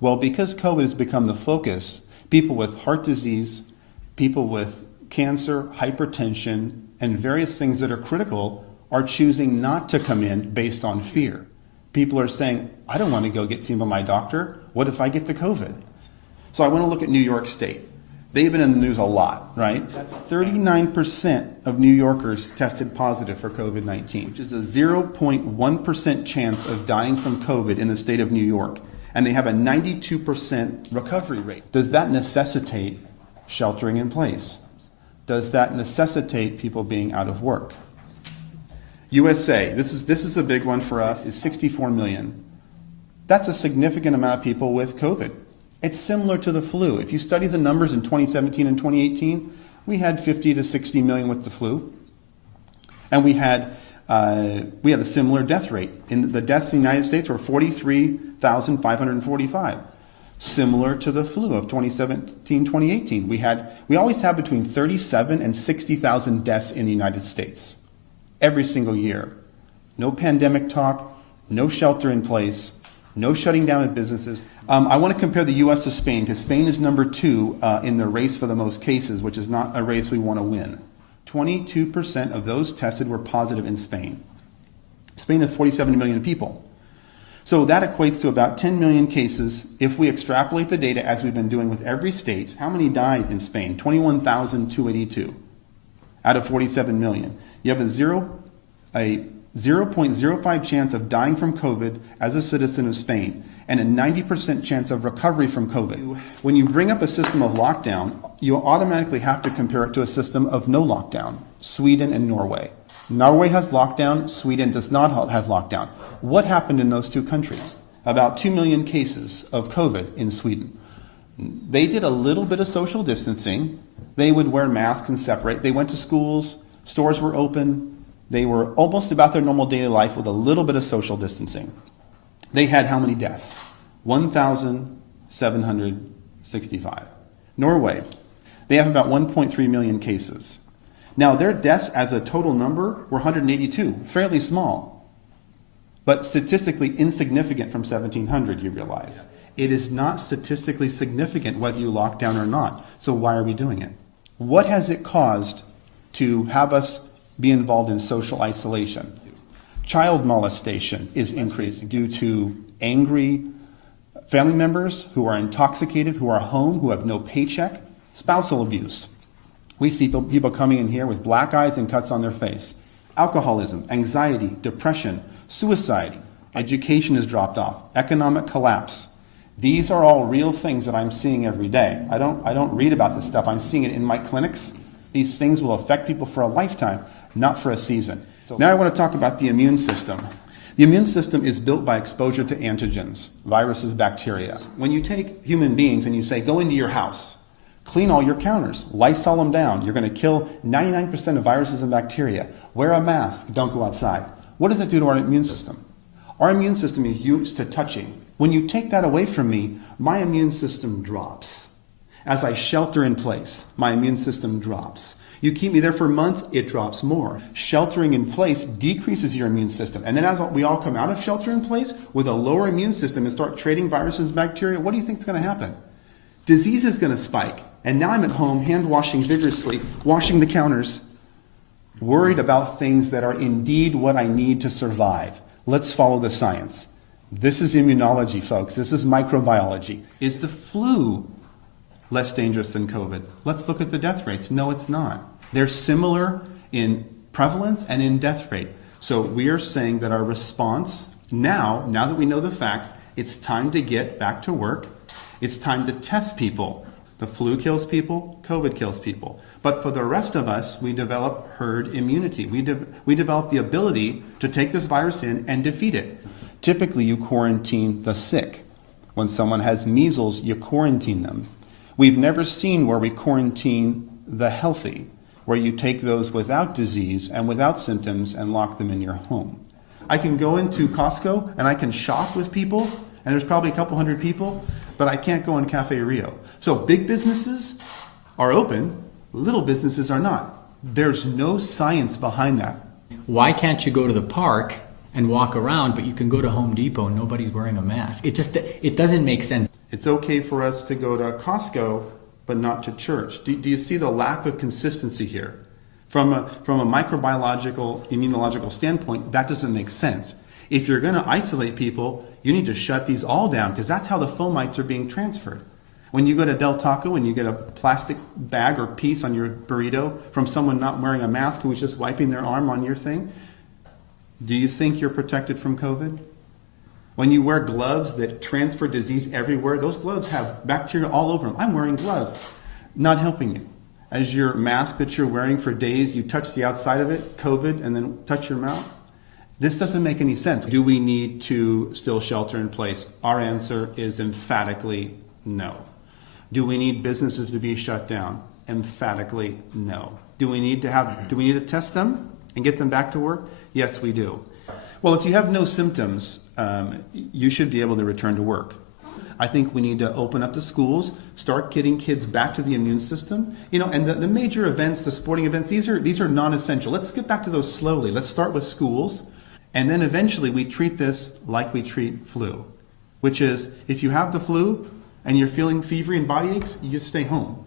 Well, because COVID has become the focus, people with heart disease, people with cancer, hypertension, and various things that are critical are choosing not to come in based on fear. People are saying, I don't want to go get seen by my doctor. What if I get the COVID? So I want to look at New York State. They've been in the news a lot, right? That's 39% of New Yorkers tested positive for COVID-19, which is a 0.1% chance of dying from COVID in the state of New York. And they have a 92% recovery rate. Does that necessitate sheltering in place? Does that necessitate people being out of work? USA, this is a big one for us, is 64 million. That's a significant amount of people with COVID. It's similar to the flu. If you study the numbers in 2017 and 2018, we had 50 to 60 million with the flu. And we had a similar death rate. The deaths in the United States were 43,545. Similar to the flu of 2017, 2018. We always have between 37 and 60,000 deaths in the United States every single year. No pandemic talk, no shelter in place, no shutting down of businesses. I want to compare the U.S. to Spain because Spain is number 2 in the race for the most cases, which is not a race we want to win. 22% of those tested were positive in Spain. Spain has 47 million people. So that equates to about 10 million cases. If we extrapolate the data as we've been doing with every state, how many died in Spain? 21,282 out of 47 million. You have a 0.05 chance of dying from COVID as a citizen of Spain and a 90% chance of recovery from COVID. When you bring up a system of lockdown, you automatically have to compare it to a system of no lockdown, Sweden and Norway. Norway has lockdown, Sweden does not have lockdown. What happened in those two countries? About 2 million cases of COVID in Sweden. They did a little bit of social distancing. They would wear masks and separate. They went to schools, stores were open. They were almost about their normal daily life with a little bit of social distancing. They had how many deaths? 1,765. Norway, they have about 1.3 million cases. Now, their deaths as a total number were 182, fairly small, but statistically insignificant from 1,700, you realize. It is not statistically significant whether you lock down or not, so why are we doing it? What has it caused to have us be involved in social isolation? Child molestation is increasing due to angry family members who are intoxicated, who are home, who have no paycheck. Spousal abuse. We see people coming in here with black eyes and cuts on their face. Alcoholism, anxiety, depression, suicide. Education has dropped off. Economic collapse. These are all real things that I'm seeing every day. I don't read about this stuff. I'm seeing it in my clinics. These things will affect people for a lifetime, not for a season. So now I want to talk about the immune system. The immune system is built by exposure to antigens, viruses, bacteria. When you take human beings and you say, go into your house, clean all your counters, Lysol them down, you're going to kill 99% of viruses and bacteria, wear a mask, don't go outside. What does that do to our immune system? Our immune system is used to touching. When you take that away from me, my immune system drops. As I shelter in place, my immune system drops. You keep me there for months, it drops more. Sheltering in place decreases your immune system. And then as we all come out of shelter in place with a lower immune system and start trading viruses and bacteria, what do you think is going to happen? Disease is going to spike. And now I'm at home, hand washing vigorously, washing the counters, worried about things that are indeed what I need to survive. Let's follow the science. This is immunology, folks. This is microbiology. Is the flu less dangerous than COVID? Let's look at the death rates. No, it's not. They're similar in prevalence and in death rate. So we are saying that our response now that we know the facts, it's time to get back to work. It's time to test people. The flu kills people, COVID kills people. But for the rest of us, we develop herd immunity. We develop the ability to take this virus in and defeat it. Typically, you quarantine the sick. When someone has measles, you quarantine them. We've never seen where we quarantine the healthy, where you take those without disease and without symptoms and lock them in your home. I can go into Costco and I can shop with people, and there's probably a couple hundred people, but I can't go in Cafe Rio. So big businesses are open, little businesses are not. There's no science behind that. Why can't you go to the park and walk around, but you can go to Home Depot and nobody's wearing a mask? It doesn't make sense. It's okay for us to go to Costco, but not to church. Do you see the lack of consistency here? From a microbiological, immunological standpoint, that doesn't make sense. If you're going to isolate people, you need to shut these all down because that's how the fomites are being transferred. When you go to Del Taco and you get a plastic bag or piece on your burrito from someone not wearing a mask who was just wiping their arm on your thing, do you think you're protected from COVID? When you wear gloves that transfer disease everywhere, those gloves have bacteria all over them. I'm wearing gloves, not helping you. As your mask that you're wearing for days, you touch the outside of it, COVID, and then touch your mouth. This doesn't make any sense. Do we need to still shelter in place? Our answer is emphatically no. Do we need businesses to be shut down? Emphatically no. Do we need to test them and get them back to work? Yes, we do. Well, if you have no symptoms, you should be able to return to work. I think we need to open up the schools, start getting kids back to the immune system. And the major events, the sporting events, these are non-essential. Let's get back to those slowly. Let's start with schools. And then eventually we treat this like we treat flu, which is if you have the flu and you're feeling fever and body aches, you just stay home.